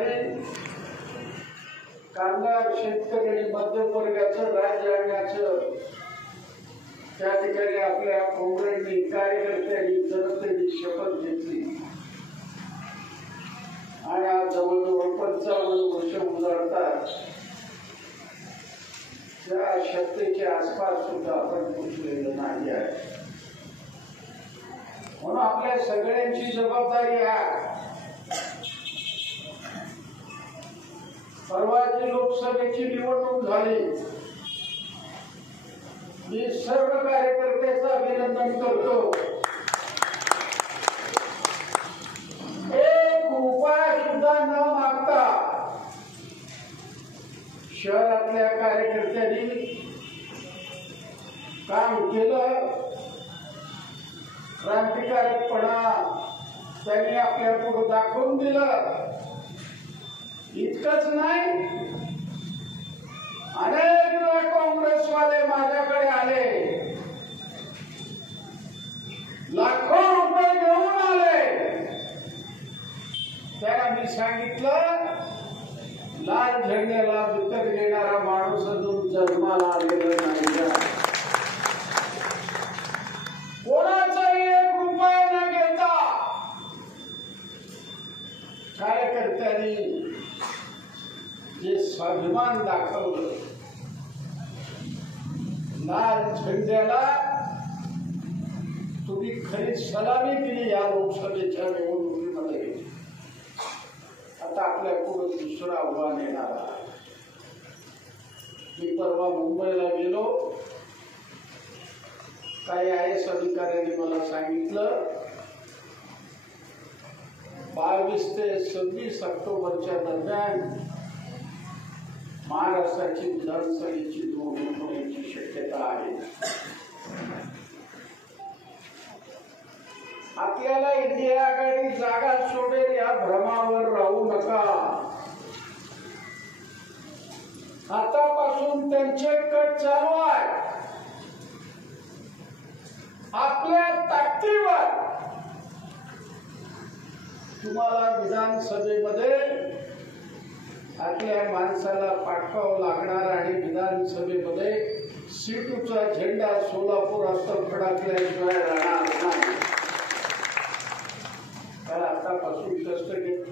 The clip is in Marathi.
झाली, कामगार शेतकरी आणि मध्यम वर्गाचं राज्य आणण्याचं त्या ठिकाणी आपल्या काँग्रेसनी कार्यकर्त्यांनी जनतेने शपथ घेतली आणि आज जवळजवळ 55 वर्ष उजाडतात त्या शक्तीच्या आसपास सुद्धा आपण पोचलेलं नाही आहे. म्हणून आपल्या सगळ्यांची जबाबदारी आहे. परवाची लोकसभेची निवडणूक झाली, मी सर्व कार्यकर्त्याचं अभिनंदन करतो. 1 रुपया सुद्धा न मागता शहरातल्या कार्यकर्त्यांनी काम केलं. क्रांतिकारकपणा त्यांनी आपल्या पुढे दाखवून दिलं. इतकंच नाही, अनेक वेळा काँग्रेसवाले माझ्याकडे आले, लाखो रुपये घेऊन आले. त्यांना मी सांगितलं, लाल झेंड्याला विकत घेणारा माणूस अजून जन्माला आलेला नाही. कोणाचाही 1 रुपया न घेता कार्यकर्त्यांनी जे स्वाभिमान दाखवलं, लाल झेंड्याला तुम्ही खरी सलामी दिली या लोकसभेच्या निवडणुकीमध्ये. आता आपल्या पुढे दुसरं आव्हान येणार आहे. मी परवा मुंबईला गेलो, काही IAS अधिकाऱ्यांनी मला सांगितलं 22 ते 26 ऑक्टोबरच्या दरम्यान महाराष्ट्राची विधानसभेची निवडणूक होण्याची शक्यता आहे. आपल्याला इंडिया आघाडी जागा सोडेल या भ्रमावर राहू नका. आतापासून त्यांचे कट चालू आहे. आपल्या ताकदीवर तुम्हाला विधानसभेमध्ये आपल्या माणसाला पाठवावं लागणार आणि विधानसभेमध्ये सीटूचा झेंडा सोलापुरात फडकल्याशिवाय राहणार नाही. तर आतापासून कष्ट घेत